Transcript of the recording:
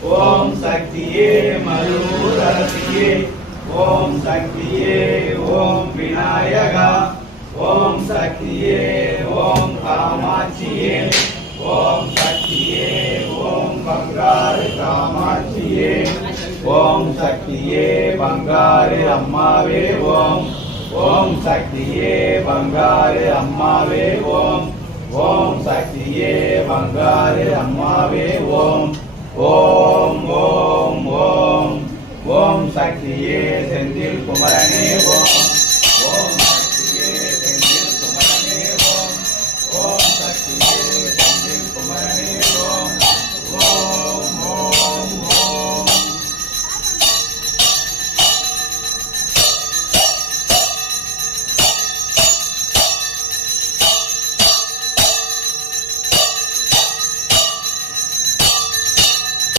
ஓம் சக்தியே மருளூர் அரசியே ஓம் சக்தியே ஓம் விநாயகா ஓம் சக்தியே ஓம் காமாட்சியே ஓம் சக்தியே ஓம் பங்காரு காமாட்சியே ஓம் சக்தியே பங்காரு அம்மாவே ஓம் ஓம் சக்தியே பங்காரு அம்மாவே ஓம் ஓம் சக்தியே பங்காரு அம்மாவே ஓம்